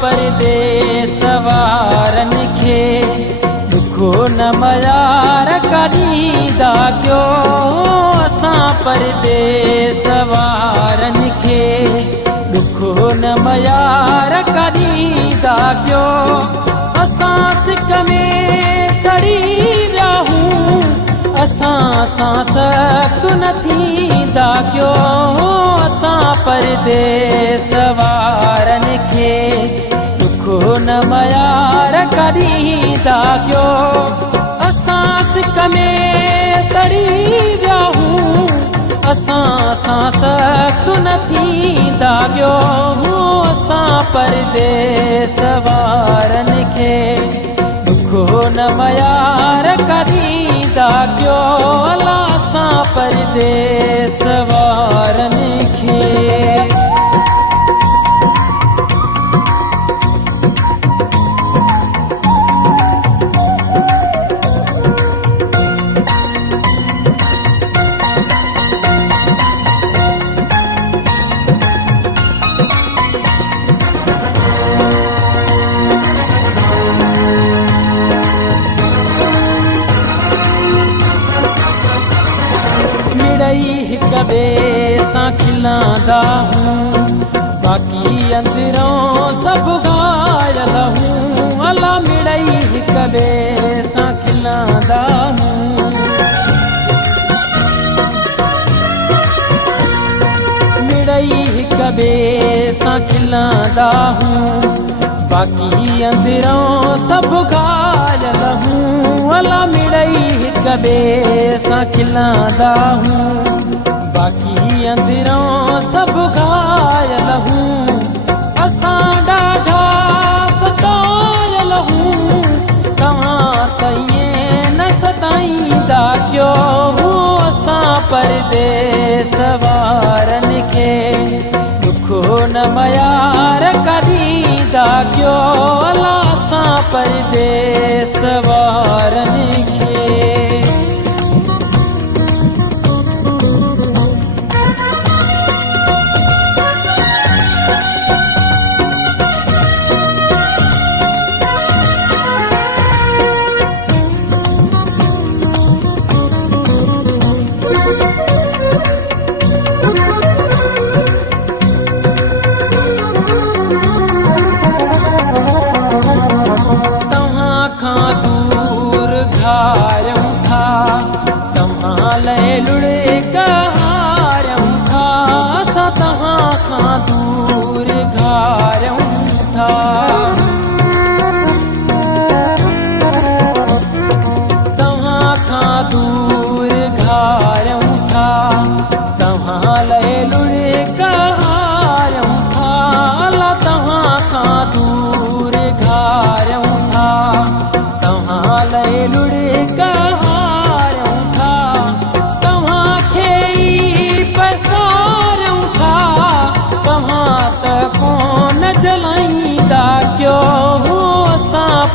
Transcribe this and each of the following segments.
परदेस वारनि खे दुखो न मयार कॾींदा कयो। असां परदेस वारनि खे दुखो न मयार कॾींदा कयो। असां सिक में सड़ी विया हूं, असां सां सख़्तु न थींदा कयो। असां परदेस वारनि खे दुखो न मयार कॾींदा कयो। असां सिक में सड़ी विया हूं, असां सां सख़्तु न थींदा कयो। असां परदेस वारनि खे दुखो न मयार कॾींदा कयो। अला असां परदेस वारनि खे हिक ॿिए सां खिलंदा हूं, बाक़ी अंदरों सभु घायल हूं। अला मिड़ई हिक ॿिए सां खिलंदा हूं, मिड़ई हिक ॿिए सां खिलंदा हूं, बाक़ी अंदरों सभु घायल हूं। अला मिड़ई हिक ॿिए सां खिलंदा हूं, बाक़ी अंदरों सभु घायल हूं। असां ॾाढा सतायल हूं, तव्हां त ईअं न सताईंदा कयो। असां परदेस वारनि खे दुखो न मयार कॾींदा कयो। अला असां परदेस वारनि खे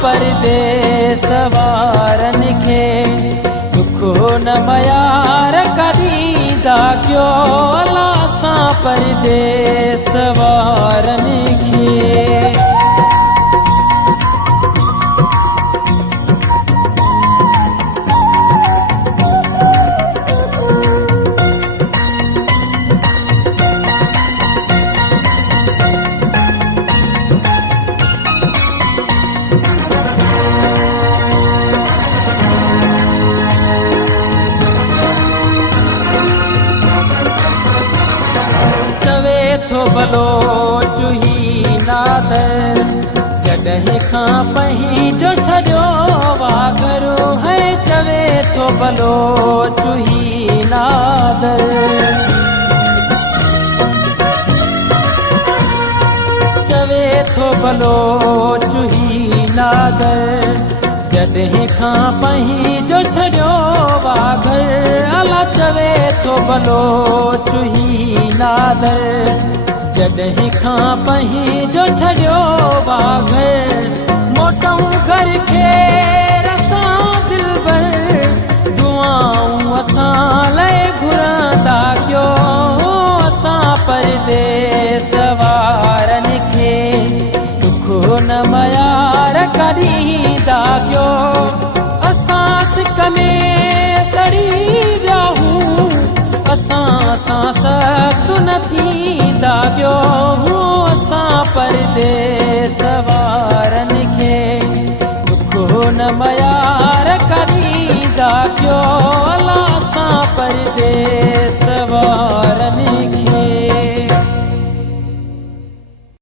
परदेस वारनि खे दुखो न मयार कॾींदा कयो। अला असां परदेस वारनि खे बलोच ही नादर जॾहिं खां पंहिंजो छॾियो वागरो है। चवे थो बलोच ही नादर, चवे थो बलोच ही नादर जॾहिं खां पंहिंजो छॾियो वागर। अला चवे थो बलोच ही नादर जॾहिं खां पंहिंजो छॾियो वागर। मोटऊं घर खे असां दिलबर दुआऊं असां लाइ घुरंदा कयो। असां परदेस वारनि खे दुखो असां सख़्त न थींदा ॿियो असां परदेस वारनि खे दुख न मयार करींदा कयो